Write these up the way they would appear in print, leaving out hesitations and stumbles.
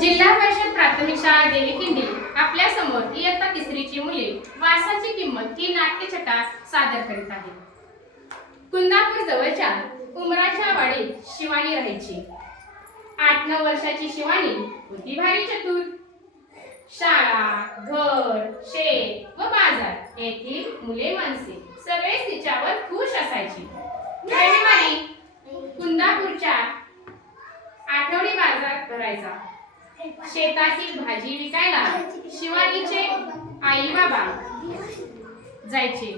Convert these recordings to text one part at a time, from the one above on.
जिल्हा परिषद प्राथमिक शाळा देवीखिंडी आपल्या समोर इयत्ता तिसरीची मुले वासाची किंमत ही नाट्यछटा सादर करीत आहे. कुंदापूर जवळच्या उमराच्या वाडीत शिवानी राहायची. 8-9 वर्षाची शिवानी होती भारी चतुर. शाळा, घर, शेत व बाजार येथील मुले माणसे सगळेच तिच्यावर खुश असायची. रविवारी कुंदापूरच्या आठवडी बाजार भरायचा. शेतातील भाजी विकायला शिवानीचे आई बाबा जायचे.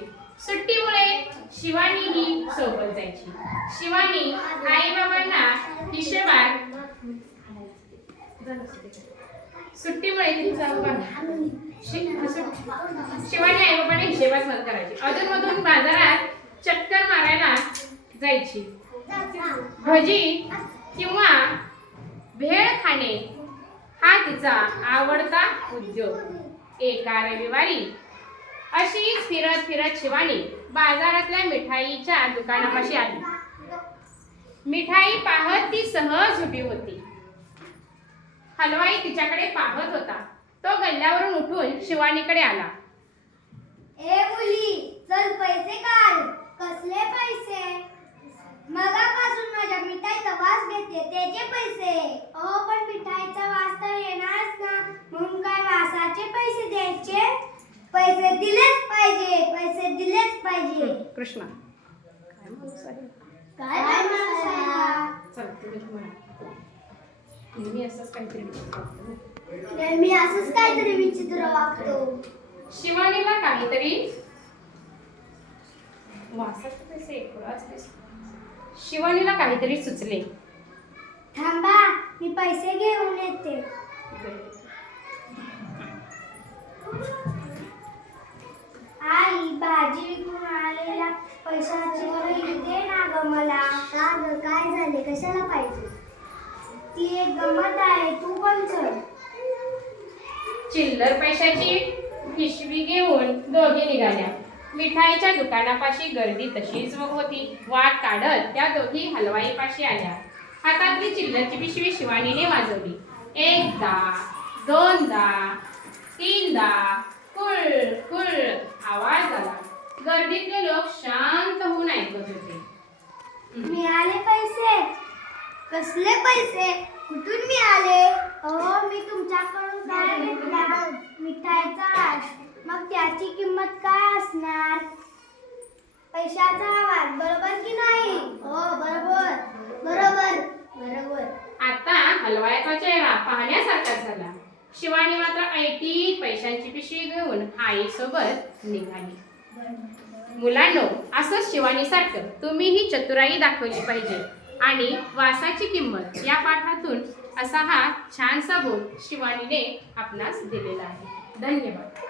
सुट्टीमुळे शिवानीही सोबत जायची. शिवानी आई बाबांना हिशेबात सुट्टीमुळे शिवानी आई बाबांना हिशेबात मदत करायची. अधूनमधून बाजारात चक्कर मारायला जायची. भजी किंवा भेळ खाणे हा तिचा आवडता उद्योग. एका रविवारी अशीच फिरत फिरत शिवानी बाजारातल्या मिठाईच्या दुकानापाशी आली. मिठाई पाहत ती सहज उभी होती. हलवाई तिच्याकडे पाहत होता. तो गल्ल्यावरून उठून शिवानीकडे आला. ए मुली, चल पैसे काढ. कसले पैसे? मगापासून माझ्या मिठाईचा वास घेते, त्याचे पैसे. पण मिठाईचा वास तर येणारच ना, म्हणून काय वासाचे पैसे द्यायचे? पैसे दिलेच पाहिजे, पैसे दिलेच पाहिजे. कृष्णा काय माणूस आहे? चल मी असंच काहीतरी मी असंच काहीतरी विचित्र वागतो. शिवानीला काहीतरी वासाचे पैसे शिवानीला काहीतरी सुचले. थांबा, मी पैसे घेऊन येते. आई, भाजी विकून आलेल्या पैशाची वही दे ना ग मला. का ग, काय झाले? कशाला पाहिजे? ती एक गंमत आहे, तू पण चल. चिल्लर पैशाची पिशवी घेऊन दोघे निघाल्या. मिठाईच्या दुकानापाशी गर्दी तशीच होती. वाट काढत त्या दोघी हलवाईपाशी आल्या. हातातली चिल्लरची पिशवी शिवानीने वाजवली. 1दा 2दा 3दा कुळ कुळ आवाज आला. गर्दीतले लोक शांत होऊन ऐकत होते. मिळाले पैसे? कसले पैसे? कुठून मिळाले? मी तुमच्याकडून काय घेतला? मिठाईचा वास. मग त्याची किंमत काय असणार? पैशाचा आवाज, बरोबर की नाही? बरोबर बरोबर बरोबर. आता हलवाईचा चेहरा पाहण्यासारखा झाला. शिवानी मात्र ऐटीत पैशांची पिशवी घेऊन आईसोबत निघाली. मुलांनो, असंच शिवानीसारखं तुम्हीही चतुराई दाखवली पाहिजे. आणि वासाची किंमत या पाठातून असा हा छानसा बोध शिवानीने आपणास दिलेला आहे. धन्यवाद.